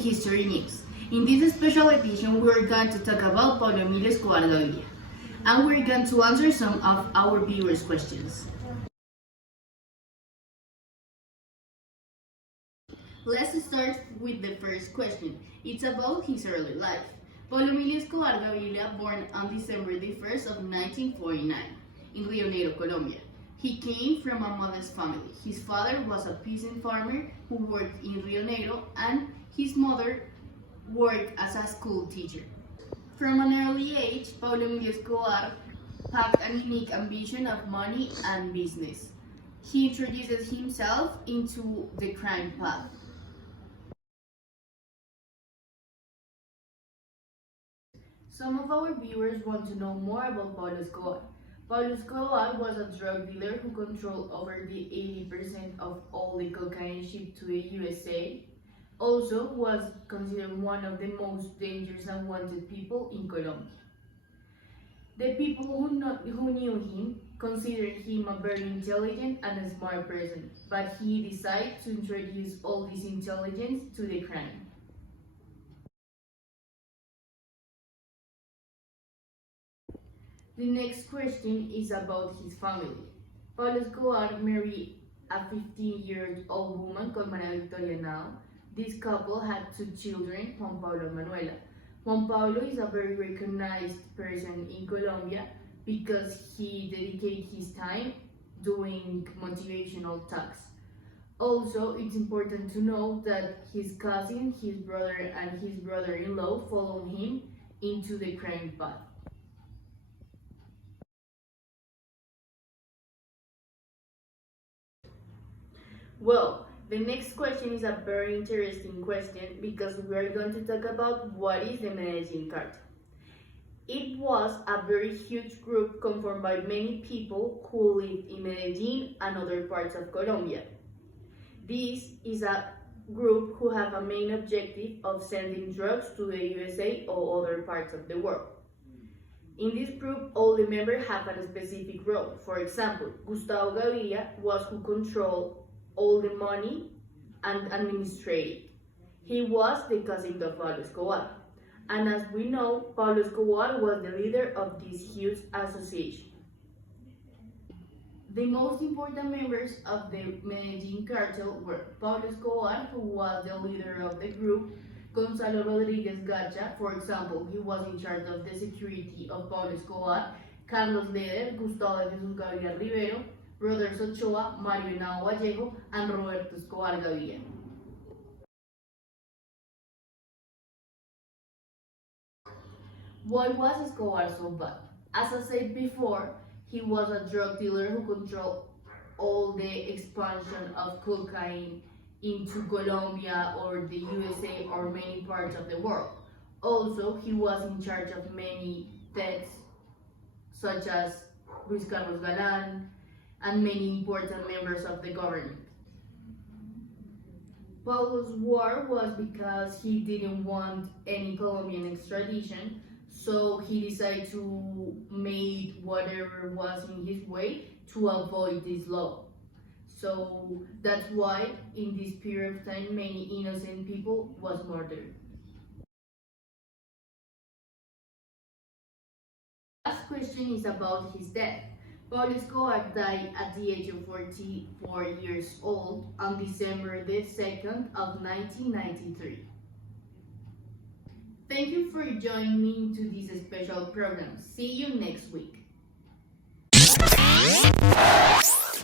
in History News. In this special edition, we're going to talk about Pablo Emilio Escobar Gaviria, and we're going to answer some of our viewers' questions. Let's start with the first question. It's about his early life. Pablo Emilio Escobar Gaviria, born on December the 1st of 1949 in Rio Negro, Colombia. He came from a modest family. His father was a peasant farmer who worked in Rio Negro, and his mother worked as a school teacher. From an early age, Pablo Emilio Escobar had a unique ambition of money and business. He introduces himself into the crime path. Some of our viewers want to know more about Pablo Escobar. Pablo Escobar was a drug dealer who controlled over the 80% of all the cocaine shipped to the USA. Also was considered one of the most dangerous and wanted people in Colombia. The people who knew him considered him a very intelligent and a smart person, but he decided to introduce all this intelligence to the crime. The next question is about his family. Pablo Escobar married a 15-year-old woman called Maria Victoria now. This couple had two children, Juan Pablo and Manuela. Juan Pablo is a very recognized person in Colombia because he dedicates his time doing motivational talks. Also, it's important to know that his cousin, his brother, and his brother-in-law followed him into the crime path. Well, the next question is a very interesting question because we are going to talk about what is the Medellin Cartel. It was a very huge group formed by many people who lived in Medellin and other parts of Colombia. This is a group who have a main objective of sending drugs to the USA or other parts of the world. In this group, all the members have a specific role. For example, Gustavo Gaviria was who controlled all the money and administrated. He was the cousin of Pablo Escobar. And as we know, Pablo Escobar was the leader of this huge association. The most important members of the Medellin cartel were Pablo Escobar, who was the leader of the group, Gonzalo Rodriguez Gacha, for example, he was in charge of the security of Pablo Escobar, Carlos Leder, Gustavo de Jesus Gaviria Rivero, Brothers Ochoa, Mario Henao Vallejo, and Roberto Escobar Gaviria. Why was Escobar so bad? As I said before, he was a drug dealer who controlled all the expansion of cocaine into Colombia or the USA or many parts of the world. Also, he was in charge of many deaths, such as Luis Carlos Galán, and many important members of the government. Pablo's war was because he didn't want any Colombian extradition, so he decided to make whatever was in his way to avoid this law. So that's why in this period of time many innocent people was murdered. Last question is about his death. Pablo Escobar died at the age of 44 years old on December the 2nd of 1993. Thank you for joining me to this special program. See you next week.